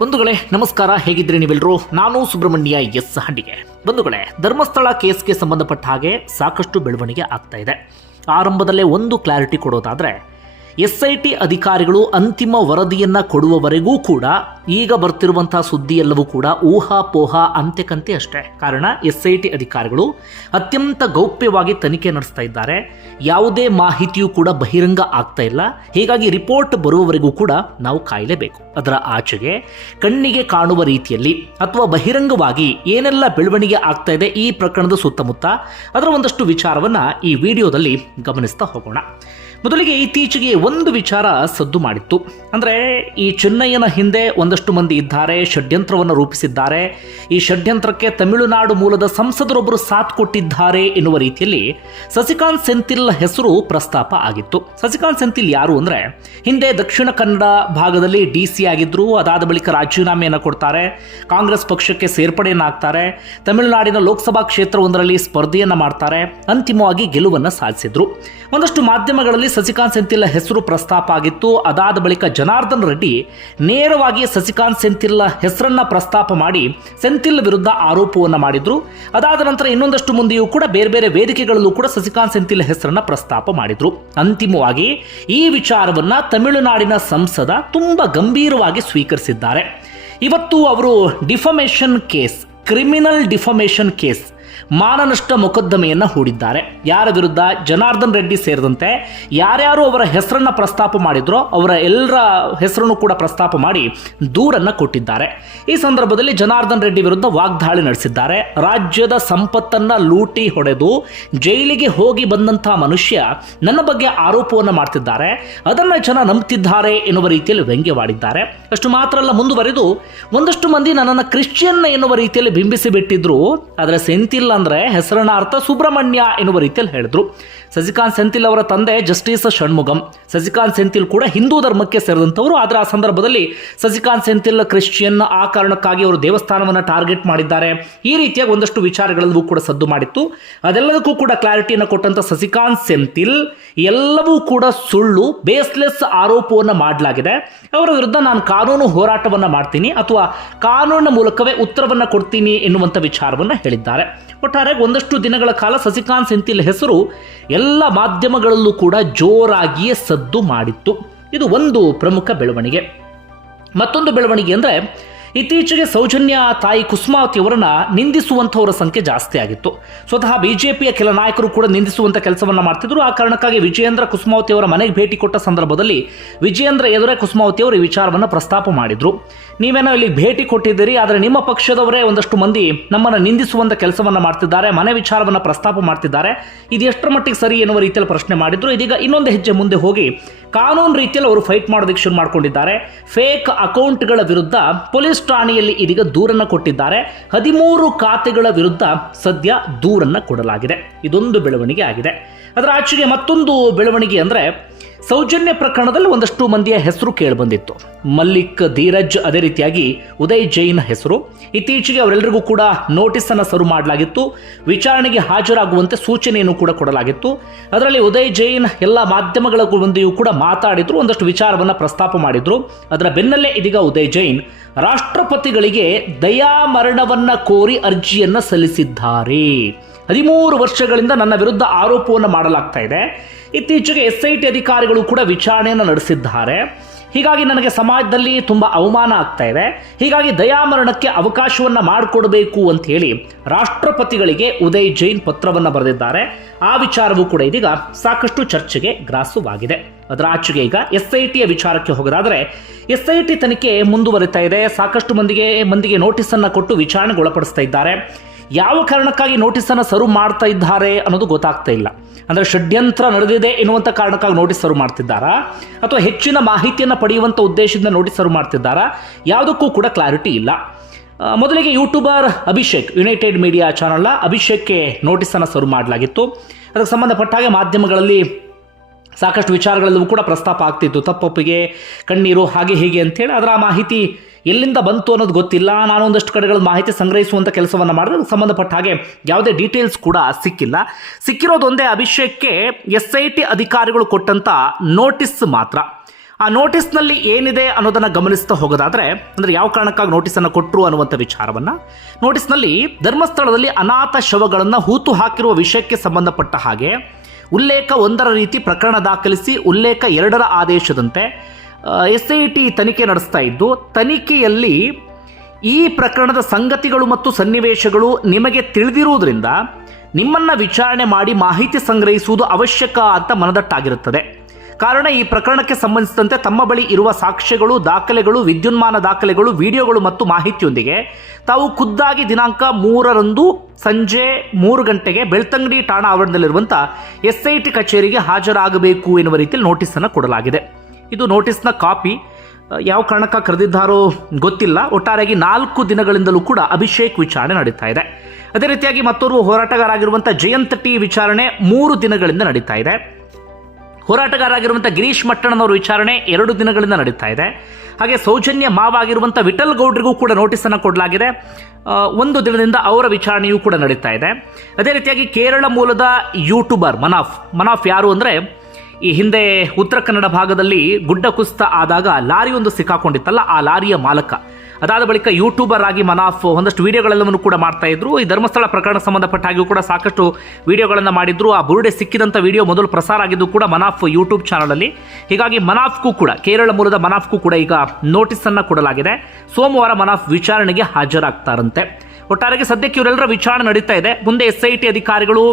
ಬಂಧುಗಳೇ, ನಮಸ್ಕಾರ. ಹೇಗಿದ್ರಿ ನೀವೆಲ್ಲರೂ ನಾನು ಸುಬ್ರಹ್ಮಣ್ಯ ಎಸ್ ಹಂಡಿಗೆ ಬಂಧುಗಳೇ, ಧರ್ಮಸ್ಥಳ ಕೇಸ್ಗೆ ಸಂಬಂಧಪಟ್ಟ ಹಾಗೆ ಸಾಕಷ್ಟು ಬೆಳವಣಿಗೆ ಆಗ್ತಾ ಇದೆ. ಆರಂಭದಲ್ಲೇ ಒಂದು ಕ್ಲಾರಿಟಿ ಕೊಡೋದಾದ್ರೆ ಎಸ್ ಐ ಟಿ ಅಧಿಕಾರಿಗಳು ಅಂತಿಮ ವರದಿಯನ್ನ ಕೊಡುವವರೆಗೂ ಕೂಡ ಈಗ ಬರ್ತಿರುವಂತಹ ಸುದ್ದಿ ಎಲ್ಲವೂ ಕೂಡ ಊಹಾಪೋಹ ಅಂತೆಕಂತೆ ಅಷ್ಟೇ. ಕಾರಣ ಎಸ್ ಐ ಟಿ ಅಧಿಕಾರಿಗಳು ಅತ್ಯಂತ ಗೌಪ್ಯವಾಗಿ ತನಿಖೆ ನಡೆಸ್ತಾ ಇದ್ದಾರೆ. ಯಾವುದೇ ಮಾಹಿತಿಯೂ ಕೂಡ ಬಹಿರಂಗ ಆಗ್ತಾ ಇಲ್ಲ. ಹೀಗಾಗಿ ರಿಪೋರ್ಟ್ ಬರುವವರೆಗೂ ಕೂಡ ನಾವು ಕಾಯಲೇಬೇಕು. ಅದರ ಆಚೆಗೆ ಕಣ್ಣಿಗೆ ಕಾಣುವ ರೀತಿಯಲ್ಲಿ ಅಥವಾ ಬಹಿರಂಗವಾಗಿ ಏನೆಲ್ಲ ಬೆಳವಣಿಗೆ ಆಗ್ತಾ ಇದೆ ಈ ಪ್ರಕರಣದ ಸುತ್ತಮುತ್ತ ಅದರ ಒಂದಷ್ಟು ವಿಚಾರವನ್ನ ಈ ವಿಡಿಯೋದಲ್ಲಿ ಗಮನಿಸ್ತಾ ಹೋಗೋಣ. ಮೊದಲಿಗೆ ಇತ್ತೀಚೆಗೆ ಒಂದು ವಿಚಾರ ಸದ್ದು ಮಾಡಿತ್ತು. ಅಂದರೆ ಈ ಚೆನ್ನಯ್ಯನ ಹಿಂದೆ ಒಂದಷ್ಟು ಮಂದಿ ಇದ್ದಾರೆ, ಷಡ್ಯಂತ್ರವನ್ನು ರೂಪಿಸಿದ್ದಾರೆ. ಈ ಷಡ್ಯಂತ್ರಕ್ಕೆ ತಮಿಳುನಾಡು ಮೂಲದ ಸಂಸದರೊಬ್ಬರು ಸಾಥ್ ಕೊಟ್ಟಿದ್ದಾರೆ ಎನ್ನುವ ರೀತಿಯಲ್ಲಿ ಸಸಿಕಾಂತ್ ಸೆಂಥಿಲ್ ಹೆಸರು ಪ್ರಸ್ತಾಪ ಆಗಿತ್ತು. ಸಸಿಕಾಂತ್ ಸೆಂಥಿಲ್ ಯಾರು ಅಂದರೆ, ಹಿಂದೆ ದಕ್ಷಿಣ ಕನ್ನಡ ಭಾಗದಲ್ಲಿ ಡಿ ಸಿ ಆಗಿದ್ದರು ಅದಾದ ಬಳಿಕ ರಾಜೀನಾಮೆಯನ್ನು ಕೊಡ್ತಾರೆ, ಕಾಂಗ್ರೆಸ್ ಪಕ್ಷಕ್ಕೆ ಸೇರ್ಪಡೆಯನ್ನಾಗ್ತಾರೆ ತಮಿಳುನಾಡಿನ ಲೋಕಸಭಾ ಕ್ಷೇತ್ರವೊಂದರಲ್ಲಿ ಸ್ಪರ್ಧೆಯನ್ನು ಮಾಡ್ತಾರೆ, ಅಂತಿಮವಾಗಿ ಗೆಲುವನ್ನು ಸಾಧಿಸಿದರು. ಒಂದಷ್ಟು ಮಾಧ್ಯಮಗಳಲ್ಲಿ ಸಸಿಕಾಂತ್ ಸೆಂಥಿಲ್ ಹೆಸರು ಪ್ರಸ್ತಾಪ ಆಗಿತ್ತು. ಅದಾದ ಬಳಿಕ ಜನಾರ್ದನ್ ರೆಡ್ಡಿ ನೇರವಾಗಿ ಸಸಿಕಾಂತ್ ಸೆಂಥಿಲ್ ಹೆಸರನ್ನ ಪ್ರಸ್ತಾಪ ಮಾಡಿ ಸೆಂಥಿಲ್ ವಿರುದ್ಧ ಆರೋಪವನ್ನು ಮಾಡಿದ್ರು. ಅದಾದ ನಂತರ ಇನ್ನೊಂದಷ್ಟು ಮುಂದೆಯೂ ಕೂಡ ಬೇರೆ ಬೇರೆ ವೇದಿಕೆಗಳಲ್ಲೂ ಕೂಡ ಸಸಿಕಾಂತ್ ಸೆಂಥಿಲ್ ಹೆಸರನ್ನ ಪ್ರಸ್ತಾಪ ಮಾಡಿದ್ರು. ಅಂತಿಮವಾಗಿ ಈ ವಿಚಾರವನ್ನ ತಮಿಳುನಾಡಿನ ಸಂಸದ ತುಂಬಾ ಗಂಭೀರವಾಗಿ ಸ್ವೀಕರಿಸಿದ್ದಾರೆ. ಇವತ್ತು ಅವರು defamation case, criminal defamation case ಮಾನನಷ್ಟ ಮೊಕದ್ದಮೆಯನ್ನು ಹೂಡಿದ್ದಾರೆ. ಯಾರ ವಿರುದ್ಧ ಜನಾರ್ದನ್ ರೆಡ್ಡಿ ಸೇರಿದಂತೆ ಯಾರ್ಯಾರು ಅವರ ಹೆಸರನ್ನು ಪ್ರಸ್ತಾಪ ಮಾಡಿದ್ರೋ ಅವರ ಎಲ್ಲರ ಹೆಸರನ್ನು ಕೂಡ ಪ್ರಸ್ತಾಪ ಮಾಡಿ ದೂರನ್ನು ಕೊಟ್ಟಿದ್ದಾರೆ. ಈ ಸಂದರ್ಭದಲ್ಲಿ ಜನಾರ್ದನ್ ರೆಡ್ಡಿ ವಿರುದ್ಧ ವಾಗ್ದಾಳಿ ನಡೆಸಿದ್ದಾರೆ. ರಾಜ್ಯದ ಸಂಪತ್ತನ್ನು ಲೂಟಿ ಹೊಡೆದು ಜೈಲಿಗೆ ಹೋಗಿ ಬಂದಂತಹ ಮನುಷ್ಯ ನನ್ನ ಬಗ್ಗೆ ಆರೋಪವನ್ನು ಮಾಡ್ತಿದ್ದಾರೆ. ಅದನ್ನು ಜನ ನಂಬ್ತಿದ್ದಾರೆ ಎನ್ನುವ ರೀತಿಯಲ್ಲಿ ವ್ಯಂಗ್ಯವಾಡಿದ್ದಾರೆ. ಅಷ್ಟು ಮಾತ್ರ ಅಲ್ಲ, ಮುಂದುವರೆದು ಒಂದಷ್ಟು ಮಂದಿ ನನ್ನನ್ನು ಕ್ರಿಶ್ಚಿಯನ್ ಎನ್ನುವ ರೀತಿಯಲ್ಲಿ ಬಿಂಬಿಸಿ ಬಿಟ್ಟಿದ್ರು. ಆದರೆ ಸೆಂತಿಲ್ ಅಂದ್ರೆ ಹೆಸರನ್ನ ಅರ್ಥ ಸುಬ್ರಹ್ಮಣ್ಯ ಎನ್ನುವ ರೀತಿಯಲ್ಲಿ ಹೇಳಿದ್ರು. ಸಸಿಕಾಂತ್ ಸೆಂಥಿಲ್ ಅವರ ತಂದೆ ಜಸ್ಟಿಸ್ ಷಣ್ಮುಗಂ. ಸಸಿಕಾಂತ್ ಸೆಂಥಿಲ್ ಕೂಡ ಹಿಂದೂ ಧರ್ಮಕ್ಕೆ ಸೇರಿದಂಥವರು, ಆದರೆ ಆ ಸಂದರ್ಭದಲ್ಲಿ ಸಸಿಕಾಂತ್ ಸೆಂಥಿಲ್ ಕ್ರಿಶ್ಚಿಯನ್ ಆ ಕಾರಣಕ್ಕಾಗಿ ಅವರು ದೇವಸ್ಥಾನವನ್ನು ಟಾರ್ಗೆಟ್ ಮಾಡಿದ್ದಾರೆ. ಈ ರೀತಿಯ ಒಂದಷ್ಟು ವಿಚಾರಗಳಲ್ಲೂ ಕೂಡ ಸದ್ದು ಮಾಡಿತ್ತು. ಅದೆಲ್ಲದಕ್ಕೂ ಕೂಡ ಕ್ಲಾರಿಟಿಯನ್ನು ಕೊಟ್ಟಂತ ಸಸಿಕಾಂತ್ ಸೆಂಥಿಲ್ ಎಲ್ಲವೂ ಕೂಡ ಸುಳ್ಳು, ಬೇಸ್ಲೆಸ್ ಆರೋಪವನ್ನು ಮಾಡಲಾಗಿದೆ. ಅವರ ವಿರುದ್ಧ ನಾನು ಕಾನೂನು ಹೋರಾಟವನ್ನು ಮಾಡ್ತೀನಿ, ಅಥವಾ ಕಾನೂನಿನ ಮೂಲಕವೇ ಉತ್ತರವನ್ನು ಕೊಡ್ತೀನಿ ಎನ್ನುವಂಥ ವಿಚಾರವನ್ನು ಹೇಳಿದ್ದಾರೆ. ಒಟ್ಟಾರೆ ಒಂದಷ್ಟು ದಿನಗಳ ಕಾಲ ಸಸಿಕಾಂತ್ ಸೆಂಥಿಲ್ ಹೆಸರು ಎಲ್ಲ ಮಾಧ್ಯಮಗಳಲ್ಲೂ ಕೂಡ ಜೋರಾಗಿಯೇ ಸದ್ದು ಮಾಡಿತ್ತು. ಇದು ಒಂದು ಪ್ರಮುಖ ಬೆಳವಣಿಗೆ. ಮತ್ತೊಂದು ಬೆಳವಣಿಗೆ ಅಂದರೆ ಇತ್ತೀಚೆಗೆ ಸೌಜನ್ಯ ತಾಯಿ ಕುಸುಮಾವತಿ ಅವರನ್ನ ನಿಂದಿಸುವಂಥವರ ಸಂಖ್ಯೆ ಜಾಸ್ತಿ ಆಗಿತ್ತು. ಸ್ವತಃ ಬಿಜೆಪಿಯ ಕೆಲ ನಾಯಕರು ಕೂಡ ನಿಂದಿಸುವಂಥ ಕೆಲಸವನ್ನ ಮಾಡ್ತಿದ್ರು. ಆ ಕಾರಣಕ್ಕಾಗಿ ವಿಜಯೇಂದ್ರ ಕುಸುಮಾವತಿ ಅವರ ಮನೆಗೆ ಭೇಟಿ ಕೊಟ್ಟ ಸಂದರ್ಭದಲ್ಲಿ ವಿಜಯೇಂದ್ರ ಎದುರೇ ಕುಸುಮಾವತಿ ಅವರು ಈ ವಿಚಾರವನ್ನು ಪ್ರಸ್ತಾಪ ಮಾಡಿದ್ರು. ನೀವೇನೋ ಇಲ್ಲಿ ಭೇಟಿ ಕೊಟ್ಟಿದ್ದೀರಿ, ಆದರೆ ನಿಮ್ಮ ಪಕ್ಷದವರೇ ಒಂದಷ್ಟು ಮಂದಿ ನಮ್ಮನ್ನು ನಿಂದಿಸುವಂಥ ಕೆಲಸವನ್ನ ಮಾಡ್ತಿದ್ದಾರೆ, ಮನೆ ವಿಚಾರವನ್ನು ಪ್ರಸ್ತಾಪ ಮಾಡ್ತಿದ್ದಾರೆ. ಇದು ಎಷ್ಟರ ಮಟ್ಟಿಗೆ ಸರಿ ಎನ್ನುವ ರೀತಿಯಲ್ಲಿ ಪ್ರಶ್ನೆ ಮಾಡಿದ್ರು. ಇದೀಗ ಇನ್ನೊಂದು ಹೆಜ್ಜೆ ಮುಂದೆ ಹೋಗಿ ಕಾನೂನು ರೀತಿಯಲ್ಲಿ ಅವರು ಫೈಟ್ ಮಾಡೋದಕ್ಕೆ ಶುರು ಮಾಡ್ಕೊಂಡಿದ್ದಾರೆ. ಫೇಕ್ ಅಕೌಂಟ್ಗಳ ವಿರುದ್ಧ ಪೊಲೀಸ್ ಠಾಣೆಯಲ್ಲಿ ಇದೀಗ ದೂರನ್ನು ಕೊಟ್ಟಿದ್ದಾರೆ. ಹದಿಮೂರು ಖಾತೆಗಳ ವಿರುದ್ಧ ಸದ್ಯ ದೂರನ್ನು ಕೊಡಲಾಗಿದೆ. ಇದೊಂದು ಬೆಳವಣಿಗೆ ಆಗಿದೆ. ಅದರ ಆಚೆಗೆ ಮತ್ತೊಂದು ಬೆಳವಣಿಗೆ ಅಂದರೆ ಸೌಜನ್ಯ ಪ್ರಕರಣದಲ್ಲಿ ಒಂದಷ್ಟು ಮಂದಿಯ ಹೆಸರು ಕೇಳಿಬಂದಿತ್ತು. ಮಲ್ಲಿಕ್ ಧೀರಜ್ ಅದೇ ರೀತಿಯಾಗಿ ಉದಯ್ ಜೈನ್ ಹೆಸರು. ಇತ್ತೀಚೆಗೆ ಅವರೆಲ್ಲರಿಗೂ ಕೂಡ ನೋಟಿಸ್ ಅನ್ನು ಸರ್ವ್ ಮಾಡಲಾಗಿತ್ತು. ವಿಚಾರಣೆಗೆ ಹಾಜರಾಗುವಂತೆ ಸೂಚನೆಯನ್ನು ಕೂಡ ಕೊಡಲಾಗಿತ್ತು. ಅದರಲ್ಲಿ ಉದಯ್ ಜೈನ್ ಎಲ್ಲ ಮಾಧ್ಯಮಗಳ ಮುಂದೆಯೂ ಕೂಡ ಮಾತಾಡಿದ್ರು, ಒಂದಷ್ಟು ವಿಚಾರವನ್ನು ಪ್ರಸ್ತಾಪ ಮಾಡಿದ್ರು. ಅದರ ಬೆನ್ನಲ್ಲೇ ಇದೀಗ ಉದಯ್ ಜೈನ್ ರಾಷ್ಟ್ರಪತಿಗಳಿಗೆ ದಯಾಮರಣವನ್ನ ಕೋರಿ ಅರ್ಜಿಯನ್ನು ಸಲ್ಲಿಸಿದ್ದಾರೆ. ಹದಿಮೂರು ವರ್ಷಗಳಿಂದ ನನ್ನ ವಿರುದ್ಧ ಆರೋಪವನ್ನು ಮಾಡಲಾಗ್ತಾ ಇದೆ. ಇತ್ತೀಚೆಗೆ ಎಸ್ ಐ ಟಿ ಅಧಿಕಾರಿಗಳು ಕೂಡ ವಿಚಾರಣೆಯನ್ನು ನಡೆಸಿದ್ದಾರೆ. ಹೀಗಾಗಿ ನನಗೆ ಸಮಾಜದಲ್ಲಿ ತುಂಬ ಅವಮಾನ ಆಗ್ತಾ ಇದೆ. ಹೀಗಾಗಿ ದಯಾಮರಣಕ್ಕೆ ಅವಕಾಶವನ್ನು ಮಾಡಿಕೊಡಬೇಕು ಅಂತ ಹೇಳಿ ರಾಷ್ಟ್ರಪತಿಗಳಿಗೆ ಉದಯ್ ಜೈನ್ ಪತ್ರವನ್ನು ಬರೆದಿದ್ದಾರೆ. ಆ ವಿಚಾರವೂ ಕೂಡ ಇದೀಗ ಸಾಕಷ್ಟು ಚರ್ಚೆಗೆ ಗ್ರಾಸವಾಗಿದೆ. ಅದರ ಆಚೆಗೆ ಈಗ ಎಸ್ ಐ ಟಿಯ ವಿಚಾರಕ್ಕೆ ಹೋಗೋದಾದರೆ ಎಸ್ ಐ ಟಿ ತನಿಖೆ ಮುಂದುವರಿತಾ ಇದೆ. ಸಾಕಷ್ಟು ಮಂದಿಗೆ ಮಂದಿಗೆ ನೋಟಿಸನ್ನು ಕೊಟ್ಟು ವಿಚಾರಣೆಗೊಳಪಡಿಸ್ತಾ ಇದ್ದಾರೆ. ಯಾವ ಕಾರಣಕ್ಕಾಗಿ ನೋಟಿಸನ್ನು ಸರ್ವ್ ಮಾಡ್ತಾ ಇದ್ದಾರೆ ಅನ್ನೋದು ಗೊತ್ತಾಗ್ತಾ ಇಲ್ಲ. ಅಂದರೆ ಷಡ್ಯಂತ್ರ ನಡೆದಿದೆ ಎನ್ನುವಂಥ ಕಾರಣಕ್ಕಾಗಿ ನೋಟಿಸ್ ಸರ್ವ್ ಮಾಡ್ತಿದ್ದಾರಾ? ಅಥವಾ ಹೆಚ್ಚಿನ ಮಾಹಿತಿಯನ್ನು ಪಡೆಯುವಂಥ ಉದ್ದೇಶದಿಂದ ನೋಟಿಸ್ ಸರ್ವ್ ಮಾಡ್ತಿದ್ದಾರಾ? ಯಾವುದಕ್ಕೂ ಕೂಡ ಕ್ಲಾರಿಟಿ ಇಲ್ಲ. ಮೊದಲಿಗೆ ಯೂಟ್ಯೂಬರ್ ಅಭಿಷೇಕ್ ಯುನೈಟೆಡ್ ಮೀಡಿಯಾ ಚಾನಲ್ನ ಅಭಿಷೇಕ್ಗೆ ನೋಟಿಸನ್ನು ಸರ್ವ್ ಮಾಡಲಾಗಿತ್ತು. ಅದಕ್ಕೆ ಸಂಬಂಧಪಟ್ಟ ಹಾಗೆ ಮಾಧ್ಯಮಗಳಲ್ಲಿ ಸಾಕಷ್ಟು ವಿಚಾರಗಳಲ್ಲೂ ಕೂಡ ಪ್ರಸ್ತಾಪ ಆಗ್ತಿತ್ತು. ತಪ್ಪೊಪ್ಪಿಗೆ, ಕಣ್ಣೀರು, ಹಾಗೆ ಹೀಗೆ ಅಂತೇಳಿ. ಅದರ ಮಾಹಿತಿ ಎಲ್ಲಿಂದ ಬಂತು ಅನ್ನೋದು ಗೊತ್ತಿಲ್ಲ. ನಾನು ಒಂದಷ್ಟು ಕಡೆಗಳ ಮಾಹಿತಿ ಸಂಗ್ರಹಿಸುವಂಥ ಕೆಲಸವನ್ನು ಮಾಡಿದ್ರೆ ಸಂಬಂಧಪಟ್ಟ ಹಾಗೆ ಯಾವುದೇ ಡೀಟೇಲ್ಸ್ ಕೂಡ ಸಿಕ್ಕಿಲ್ಲ. ಸಿಕ್ಕಿರೋದೊಂದೇ ಅಭಿಷೇಕ್ಗೆ ಎಸ್ ಐ ಟಿ ಅಧಿಕಾರಿಗಳು ಕೊಟ್ಟಂಥ ನೋಟಿಸ್ ಮಾತ್ರ. ಆ ನೋಟಿಸ್ನಲ್ಲಿ ಏನಿದೆ ಅನ್ನೋದನ್ನು ಗಮನಿಸ್ತಾ ಹೋಗೋದಾದರೆ, ಅಂದರೆ ಯಾವ ಕಾರಣಕ್ಕಾಗಿ ನೋಟಿಸನ್ನು ಕೊಟ್ಟರು ಅನ್ನುವಂಥ ವಿಚಾರವನ್ನು. ನೋಟಿಸ್ನಲ್ಲಿ ಧರ್ಮಸ್ಥಳದಲ್ಲಿ ಅನಾಥ ಶವಗಳನ್ನು ಹೂತು ಹಾಕಿರುವ ವಿಷಯಕ್ಕೆ ಸಂಬಂಧಪಟ್ಟ ಹಾಗೆ, ಉಲ್ಲೇಖ ಒಂದರ ರೀತಿ ಪ್ರಕರಣ ದಾಖಲಿಸಿ, ಉಲ್ಲೇಖ ಎರಡರ ಆದೇಶದಂತೆ ಎಸ್ ಐ ಟಿ ತನಿಖೆ ನಡೆಸ್ತಾ ಇದ್ದು, ತನಿಖೆಯಲ್ಲಿ ಈ ಪ್ರಕರಣದ ಸಂಗತಿಗಳು ಮತ್ತು ಸನ್ನಿವೇಶಗಳು ನಿಮಗೆ ತಿಳಿದಿರುವುದರಿಂದ ನಿಮ್ಮನ್ನು ವಿಚಾರಣೆ ಮಾಡಿ ಮಾಹಿತಿ ಸಂಗ್ರಹಿಸುವುದು ಅವಶ್ಯಕ ಅಂತ ಮನದಟ್ಟಾಗಿರುತ್ತದೆ. ಕಾರಣ ಈ ಪ್ರಕರಣಕ್ಕೆ ಸಂಬಂಧಿಸಿದಂತೆ ತಮ್ಮ ಬಳಿ ಇರುವ ಸಾಕ್ಷ್ಯಗಳು, ದಾಖಲೆಗಳು, ವಿದ್ಯುನ್ಮಾನ ದಾಖಲೆಗಳು, ವಿಡಿಯೋಗಳು ಮತ್ತು ಮಾಹಿತಿಯೊಂದಿಗೆ ತಾವು ಖುದ್ದಾಗಿ ದಿನಾಂಕ ಮೂರರಂದು ಸಂಜೆ ಮೂರು ಗಂಟೆಗೆ ಬೆಳ್ತಂಗಡಿ ಠಾಣಾ ಆವರಣದಲ್ಲಿರುವಂಥ ಎಸ್ ಕಚೇರಿಗೆ ಹಾಜರಾಗಬೇಕು ಎನ್ನುವ ರೀತಿಯಲ್ಲಿ ನೋಟಿಸನ್ನು ಕೊಡಲಾಗಿದೆ. ಇದು ನೋಟಿಸ್ನ ಕಾಪಿ. ಯಾವ ಕಾರಣಕ್ಕೆ ಕರೆದಿದ್ದಾರೋ ಗೊತ್ತಿಲ್ಲ. ಒಟ್ಟಾರೆಯಾಗಿ ನಾಲ್ಕು ದಿನಗಳಿಂದಲೂ ಕೂಡ ಅಭಿಷೇಕ್ ವಿಚಾರಣೆ ನಡೀತಾ ಇದೆ. ಅದೇ ರೀತಿಯಾಗಿ ಮತ್ತೋರ್ವ ಹೋರಾಟಗಾರ ಜಯಂತ ಟಿ ವಿಚಾರಣೆ ಮೂರು ದಿನಗಳಿಂದ ನಡೀತಾ ಇದೆ. ಹೋರಾಟಗಾರ ಆಗಿರುವಂಥ ಗಿರೀಶ್ ಮಟ್ಟಣ್ಣನವರ ವಿಚಾರಣೆ ಎರಡು ದಿನಗಳಿಂದ ನಡೀತಾ ಇದೆ. ಹಾಗೆ ಸೌಜನ್ಯ ಮಾವ ಆಗಿರುವಂಥ ವಿಠಲ್ ಗೌಡ್ರಿಗೂ ಕೂಡ ನೋಟಿಸನ್ನು ಕೊಡಲಾಗಿದೆ. ಒಂದು ದಿನದಿಂದ ಅವರ ವಿಚಾರಣೆಯೂ ಕೂಡ ನಡೀತಾ ಇದೆ. ಅದೇ ರೀತಿಯಾಗಿ ಕೇರಳ ಮೂಲದ ಯೂಟ್ಯೂಬರ್ ಮನಾಫ್. ಮನಾಫ್ ಯಾರು ಅಂದರೆ ಈ ಹಿಂದೆ ಉತ್ತರ ಕನ್ನಡ ಭಾಗದಲ್ಲಿ ಗುಡ್ಡ ಕುಸ್ತ ಆದಾಗ ಲಾರಿಯೊಂದು ಸಿಕ್ಕಾಕೊಂಡಿತ್ತಲ್ಲ, ಆ ಲಾರಿಯ ಮಾಲಕ. ಅದಾದ ಬಳಿಕ ಯೂಟ್ಯೂಬರ್ ಆಗಿ ಮನಾಫ್ ಒಂದಷ್ಟು ವಿಡಿಯೋಗಳೆಲ್ಲವನ್ನು ಕೂಡ ಮಾಡ್ತಾ ಇದ್ರು. ಈ ಧರ್ಮಸ್ಥಳ ಪ್ರಕರಣ ಸಂಬಂಧಪಟ್ಟ ಹಾಗೆಯೂ ಕೂಡ ಸಾಕಷ್ಟು ವಿಡಿಯೋಗಳನ್ನು ಮಾಡಿದ್ರು. ಆ ಬುರುಡೆ ಸಿಕ್ಕಿದಂಥ ವಿಡಿಯೋ ಮೊದಲು ಪ್ರಸಾರ ಆಗಿದ್ದು ಕೂಡ ಮನಾಫ್ ಯೂಟ್ಯೂಬ್ ಚಾನಲಲ್ಲಿ. ಹೀಗಾಗಿ ಮನಾಫ್ಗೂ ಕೂಡ, ಕೇರಳ ಮೂಲದ ಮನಾಫ್ಗೂ ಕೂಡ ಈಗ ನೋಟಿಸನ್ನು ಕೊಡಲಾಗಿದೆ. ಸೋಮವಾರ ಮನಾಫ್ ವಿಚಾರಣೆಗೆ ಹಾಜರಾಗ್ತಾರಂತೆ. ಒಟ್ಟಾರೆಗೆ ಸದ್ಯಕ್ಕೆ ಇವರೆಲ್ಲರ ವಿಚಾರಣೆ ನಡೀತಾ ಇದೆ. ಮುಂದೆ ಎಸ್ ಐ ಟಿ ಅಧಿಕಾರಿಗಳು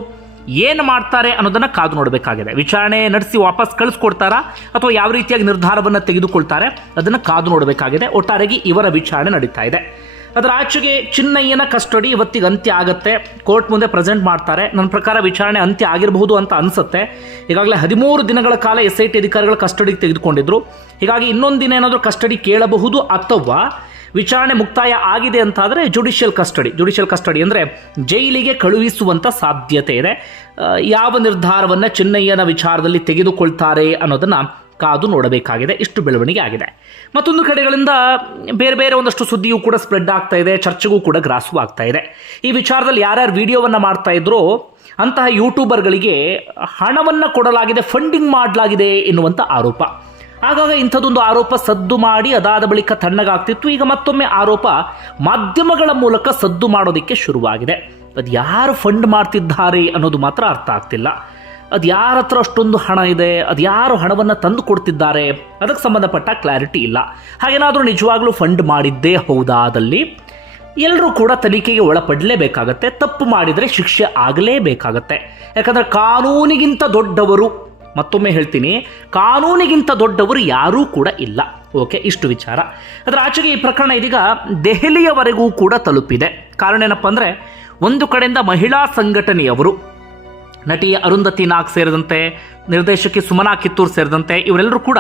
ಏನು ಮಾಡ್ತಾರೆ ಅನ್ನೋದನ್ನು ಕಾದು ನೋಡಬೇಕಾಗಿದೆ. ವಿಚಾರಣೆ ನಡೆಸಿ ವಾಪಸ್ ಕಳಿಸ್ಕೊಡ್ತಾರಾ? ಅಥವಾ ಯಾವ ರೀತಿಯಾಗಿ ನಿರ್ಧಾರವನ್ನು ತೆಗೆದುಕೊಳ್ತಾರೆ? ಅದನ್ನು ಕಾದು ನೋಡಬೇಕಾಗಿದೆ. ಒಟ್ಟಾರೆಗೆ ಇವರ ವಿಚಾರಣೆ ನಡೀತಾ ಇದೆ. ಅದರ ಆಚೆಗೆ ಚಿನ್ನಯ್ಯನ ಕಸ್ಟಡಿ ಇವತ್ತಿಗೆ ಅಂತ್ಯ ಆಗುತ್ತೆ. ಕೋರ್ಟ್ ಮುಂದೆ ಪ್ರೆಸೆಂಟ್ ಮಾಡ್ತಾರೆ. ನನ್ನ ಪ್ರಕಾರ ವಿಚಾರಣೆ ಅಂತ್ಯ ಆಗಿರಬಹುದು ಅಂತ ಅನ್ಸುತ್ತೆ. ಈಗಾಗಲೇ ಹದಿಮೂರು ದಿನಗಳ ಕಾಲ ಎಸ್ ಐ ಟಿ ಅಧಿಕಾರಿಗಳ ಕಸ್ಟಡಿಗೆ ತೆಗೆದುಕೊಂಡಿದ್ರು. ಹೀಗಾಗಿ ಇನ್ನೊಂದು ದಿನ ಏನಾದರೂ ಕಸ್ಟಡಿ ಕೇಳಬಹುದು ಅಥವಾ ವಿಚಾರಣೆ ಮುಕ್ತಾಯ ಆಗಿದೆ ಅಂತಾದರೆ ಜುಡಿಷಿಯಲ್ ಕಸ್ಟಡಿ ಜುಡಿಷಿಯಲ್ ಕಸ್ಟಡಿ ಅಂದರೆ ಜೈಲಿಗೆ ಕಳುಹಿಸುವಂಥ ಸಾಧ್ಯತೆ ಇದೆ. ಯಾವ ನಿರ್ಧಾರವನ್ನು ಚೆನ್ನಯ್ಯನ ವಿಚಾರದಲ್ಲಿ ತೆಗೆದುಕೊಳ್ತಾರೆ ಅನ್ನೋದನ್ನು ಕಾದು ನೋಡಬೇಕಾಗಿದೆ. ಇಷ್ಟು ಬೆಳವಣಿಗೆ ಆಗಿದೆ. ಮತ್ತೊಂದು ಕಡೆಗಳಿಂದ ಬೇರೆ ಬೇರೆ ಒಂದಷ್ಟು ಸುದ್ದಿಯೂ ಕೂಡ ಸ್ಪ್ರೆಡ್ ಆಗ್ತಾ ಇದೆ, ಚರ್ಚೆಗೂ ಕೂಡ ಗ್ರಾಸು ಆಗ್ತಾ ಇದೆ. ಈ ವಿಚಾರದಲ್ಲಿ ಯಾರ್ಯಾರು ವಿಡಿಯೋವನ್ನು ಮಾಡ್ತಾ ಇದ್ರೋ ಅಂತಹ ಯೂಟ್ಯೂಬರ್ಗಳಿಗೆ ಹಣವನ್ನು ಕೊಡಲಾಗಿದೆ ಫಂಡಿಂಗ್ ಮಾಡಲಾಗಿದೆ ಎನ್ನುವಂಥ ಆರೋಪ. ಆಗಾಗ ಇಂಥದ್ದೊಂದು ಆರೋಪ ಸದ್ದು ಮಾಡಿ ಅದಾದ ಬಳಿಕ ತಣ್ಣಗಾಗ್ತಿತ್ತು. ಈಗ ಮತ್ತೊಮ್ಮೆ ಆರೋಪ ಮಾಧ್ಯಮಗಳ ಮೂಲಕ ಸದ್ದು ಮಾಡೋದಕ್ಕೆ ಶುರುವಾಗಿದೆ. ಅದು ಯಾರು ಫಂಡ್ ಮಾಡ್ತಿದ್ದಾರೆ ಅನ್ನೋದು ಮಾತ್ರ ಅರ್ಥ ಆಗ್ತಿಲ್ಲ. ಅದು ಯಾರ ಹತ್ರ ಅಷ್ಟೊಂದು ಹಣ ಇದೆ, ಅದು ಯಾರು ಹಣವನ್ನು ತಂದು ಕೊಡ್ತಿದ್ದಾರೆ ಅದಕ್ಕೆ ಸಂಬಂಧಪಟ್ಟ ಕ್ಲಾರಿಟಿ ಇಲ್ಲ. ಹಾಗೇನಾದರೂ ನಿಜವಾಗ್ಲೂ ಫಂಡ್ ಮಾಡಿದ್ದೇ ಹೌದಾದಲ್ಲಿ ಎಲ್ಲರೂ ಕೂಡ ತನಿಖೆಗೆ ಒಳಪಡಲೇಬೇಕಾಗತ್ತೆ, ತಪ್ಪು ಮಾಡಿದರೆ ಶಿಕ್ಷೆ ಆಗಲೇಬೇಕಾಗತ್ತೆ. ಯಾಕಂದರೆ ಕಾನೂನಿಗಿಂತ ದೊಡ್ಡವರು ಮತ್ತೊಮ್ಮೆ ಹೇಳ್ತೀನಿ, ಕಾನೂನಿಗಿಂತ ದೊಡ್ಡವರು ಯಾರೂ ಕೂಡ ಇಲ್ಲ. ಓಕೆ, ಇಷ್ಟು ವಿಚಾರ. ಅದರ ಆಚೆಗೆ ಈ ಪ್ರಕರಣ ಇದೀಗ ದೆಹಲಿಯವರೆಗೂ ಕೂಡ ತಲುಪಿದೆ. ಕಾರಣ ಏನಪ್ಪ ಅಂದರೆ, ಒಂದು ಕಡೆಯಿಂದ ಮಹಿಳಾ ಸಂಘಟನೆಯವರು, ನಟಿ ಅರುಂಧತಿ ನಾಗ್ ಸೇರಿದಂತೆ, ನಿರ್ದೇಶಕಿ ಸುಮನಾ ಕಿತ್ತೂರ್ ಸೇರಿದಂತೆ, ಇವರೆಲ್ಲರೂ ಕೂಡ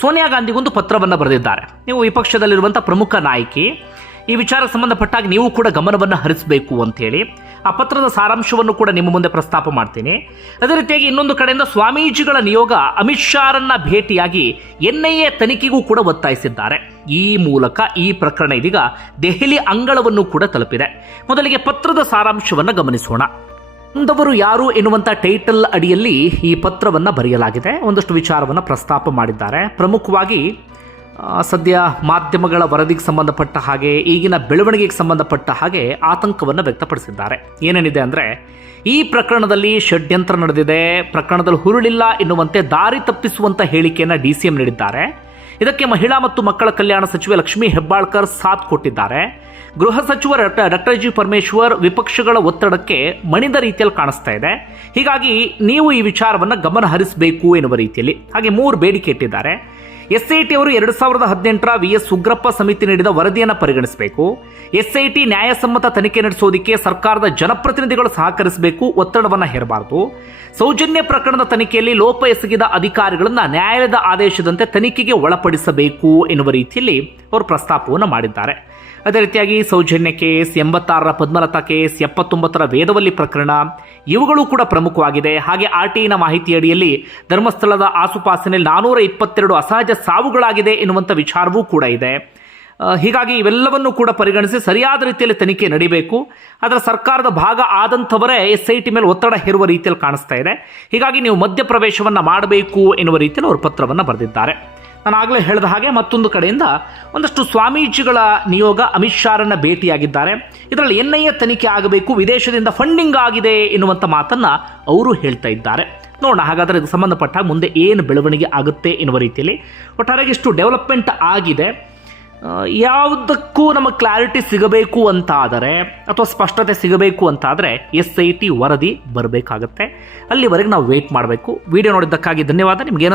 ಸೋನಿಯಾ ಗಾಂಧಿಗೊಂದು ಪತ್ರವನ್ನು ಬರೆದಿದ್ದಾರೆ. ನೀವು ವಿಪಕ್ಷದಲ್ಲಿರುವಂಥ ಪ್ರಮುಖ ನಾಯಕಿ ಈ ವಿಚಾರಕ್ಕೆ ಸಂಬಂಧಪಟ್ಟಾಗ ನೀವು ಕೂಡ ಗಮನವನ್ನು ಹರಿಸಬೇಕು ಅಂತೇಳಿ ಆ ಪತ್ರದ ಸಾರಾಂಶವನ್ನು ಕೂಡ ನಿಮ್ಮ ಮುಂದೆ ಪ್ರಸ್ತಾಪ ಮಾಡ್ತೀನಿ. ಅದೇ ರೀತಿಯಾಗಿ ಇನ್ನೊಂದು ಕಡೆಯಿಂದ ಸ್ವಾಮೀಜಿಗಳ ನಿಯೋಗ ಅಮಿತ್ ಶಾರನ್ನ ಭೇಟಿಯಾಗಿ ಎನ್ಐಎ ತನಿಖೆಗೂ ಕೂಡ ಒತ್ತಾಯಿಸಿದ್ದಾರೆ. ಈ ಮೂಲಕ ಈ ಪ್ರಕರಣ ಇದೀಗ ದೆಹಲಿ ಅಂಗಳವನ್ನು ಕೂಡ ತಲುಪಿದೆ. ಮೊದಲಿಗೆ ಪತ್ರದ ಸಾರಾಂಶವನ್ನು ಗಮನಿಸೋಣ. ಅಂದವರು ಯಾರು ಎನ್ನುವಂಥ ಟೈಟಲ್ ಅಡಿಯಲ್ಲಿ ಈ ಪತ್ರವನ್ನು ಬರೆಯಲಾಗಿದೆ. ಒಂದಷ್ಟು ವಿಚಾರವನ್ನು ಪ್ರಸ್ತಾಪ ಮಾಡಿದ್ದಾರೆ. ಪ್ರಮುಖವಾಗಿ ಸದ್ಯ ಮಾಧ್ಯಮಗಳ ವರದಿಗೆ ಸಂಬಂಧಪಟ್ಟ ಹಾಗೆ, ಈಗಿನ ಬೆಳವಣಿಗೆಗೆ ಸಂಬಂಧಪಟ್ಟ ಹಾಗೆ ಆತಂಕವನ್ನು ವ್ಯಕ್ತಪಡಿಸಿದ್ದಾರೆ. ಏನೇನಿದೆ ಅಂದರೆ, ಈ ಪ್ರಕರಣದಲ್ಲಿ ಷಡ್ಯಂತ್ರ ನಡೆದಿದೆ, ಪ್ರಕರಣದಲ್ಲಿ ಹುರುಳಿಲ್ಲ ಎನ್ನುವಂತೆ ದಾರಿ ತಪ್ಪಿಸುವಂಥ ಹೇಳಿಕೆಯನ್ನು ಡಿ ಸಿ ಎಂ ನೀಡಿದ್ದಾರೆ. ಇದಕ್ಕೆ ಮಹಿಳಾ ಮತ್ತು ಮಕ್ಕಳ ಕಲ್ಯಾಣ ಸಚಿವೆ ಲಕ್ಷ್ಮಿ ಹೆಬ್ಬಾಳ್ಕರ್ ಸಾಥ್ ಕೊಟ್ಟಿದ್ದಾರೆ. ಗೃಹ ಸಚಿವ ಡಾಕ್ಟರ್ ಜಿ ಪರಮೇಶ್ವರ್ ವಿಪಕ್ಷಗಳ ಒತ್ತಡಕ್ಕೆ ಮಣಿದ ರೀತಿಯಲ್ಲಿ ಕಾಣಿಸ್ತಾ ಇದೆ. ಹೀಗಾಗಿ ನೀವು ಈ ವಿಚಾರವನ್ನು ಗಮನ ಹರಿಸಬೇಕು ಎನ್ನುವ ರೀತಿಯಲ್ಲಿ. ಹಾಗೆ ಮೂರು ಬೇಡಿಕೆ ಇಟ್ಟಿದ್ದಾರೆ. ಎಸ್ ಐ ಟಿ ಅವರು ಎರಡು ಸಾವಿರದ ಹದಿನೆಂಟರ ವಿ ಎಸ್ ಉಗ್ರಪ್ಪ ಸಮಿತಿ ನೀಡಿದ ವರದಿಯನ್ನು ಪರಿಗಣಿಸಬೇಕು. ಟಿ ನ್ಯಾಯಸಮ್ಮತ ತನಿಖೆ ನಡೆಸೋದಕ್ಕೆ ಸರ್ಕಾರದ ಜನಪ್ರತಿನಿಧಿಗಳು ಸಹಕರಿಸಬೇಕು ಒತ್ತಡವನ್ನು ಹೇರಬಾರದು. ಸೌಜನ್ಯ ಪ್ರಕರಣದ ತನಿಖೆಯಲ್ಲಿ ಲೋಪ ಎಸಗಿದ ಅಧಿಕಾರಿಗಳನ್ನು ನ್ಯಾಯಾಲಯದ ಆದೇಶದಂತೆ ತನಿಖೆಗೆ ಒಳಪಡಿಸಬೇಕು ಎನ್ನುವ ರೀತಿಯಲ್ಲಿ ಅವರು ಪ್ರಸ್ತಾಪವನ್ನು ಮಾಡಿದ್ದಾರೆ. ಅದೇ ರೀತಿಯಾಗಿ ಸೌಜನ್ಯ ಕೇಸ್, ಎಂಬತ್ತಾರರ ಪದ್ಮಲತಾ ಕೇಸ್, ಎಪ್ಪತ್ತೊಂಬತ್ತರ ವೇದವಲ್ಲಿ ಪ್ರಕರಣ, ಇವುಗಳು ಕೂಡ ಪ್ರಮುಖವಾಗಿದೆ. ಹಾಗೆ ಆರ್ ಟಿಐನ ಮಾಹಿತಿಯಡಿಯಲ್ಲಿ ಧರ್ಮಸ್ಥಳದ ಆಸುಪಾಸಿನಲ್ಲಿ ನಾನೂರ ಇಪ್ಪತ್ತೆರಡು ಅಸಹಜ ಸಾವುಗಳಾಗಿದೆ ಎನ್ನುವಂಥ ವಿಚಾರವೂ ಕೂಡ ಇದೆ. ಹೀಗಾಗಿ ಇವೆಲ್ಲವನ್ನು ಕೂಡ ಪರಿಗಣಿಸಿ ಸರಿಯಾದ ರೀತಿಯಲ್ಲಿ ತನಿಖೆ ನಡೀಬೇಕು. ಅದರ ಸರ್ಕಾರದ ಭಾಗ ಆದಂಥವರೇ ಎಸ್ ಐ ಟಿ ಮೇಲೆ ಒತ್ತಡ ಹೇರುವ ರೀತಿಯಲ್ಲಿ ಕಾಣಿಸ್ತಾ ಇದೆ. ಹೀಗಾಗಿ ನೀವು ಮಧ್ಯಪ್ರವೇಶವನ್ನು ಮಾಡಬೇಕು ಎನ್ನುವ ರೀತಿಯಲ್ಲಿ ಅವರು ಪತ್ರವನ್ನು ಬರೆದಿದ್ದಾರೆ. ನಾನು ಆಗಲೇ ಹೇಳಿದ ಹಾಗೆ ಮತ್ತೊಂದು ಕಡೆಯಿಂದ ಒಂದಷ್ಟು ಸ್ವಾಮೀಜಿಗಳ ನಿಯೋಗ ಅಮಿತ್ ಶಾರನ್ನ ಭೇಟಿಯಾಗಿದ್ದಾರೆ. ಇದರಲ್ಲಿ ಎನ್ ಐ ಎ ತನಿಖೆ ಆಗಬೇಕು, ವಿದೇಶದಿಂದ ಫಂಡಿಂಗ್ ಆಗಿದೆ ಎನ್ನುವಂಥ ಮಾತನ್ನ ಅವರು ಹೇಳ್ತಾ ಇದ್ದಾರೆ. ನೋಡೋಣ, ಹಾಗಾದರೆ ಇದಕ್ಕೆ ಸಂಬಂಧಪಟ್ಟ ಮುಂದೆ ಏನು ಬೆಳವಣಿಗೆ ಆಗುತ್ತೆ ಎನ್ನುವ ರೀತಿಯಲ್ಲಿ. ಒಟ್ಟಾರೆಗೆ ಇಷ್ಟು ಡೆವಲಪ್ಮೆಂಟ್ ಆಗಿದೆ. ಯಾವುದಕ್ಕೂ ನಮಗೆ ಕ್ಲಾರಿಟಿ ಸಿಗಬೇಕು ಅಂತ ಆದರೆ ಅಥವಾ ಸ್ಪಷ್ಟತೆ ಸಿಗಬೇಕು ಅಂತಾದರೆ ಎಸ್ ಐ ಟಿ ವರದಿ ಬರಬೇಕಾಗತ್ತೆ. ಅಲ್ಲಿವರೆಗೆ ನಾವು ವೆಯ್ಟ್ ಮಾಡಬೇಕು. ವಿಡಿಯೋ ನೋಡಿದ್ದಕ್ಕಾಗಿ ಧನ್ಯವಾದ. ನಿಮ್ಗೆ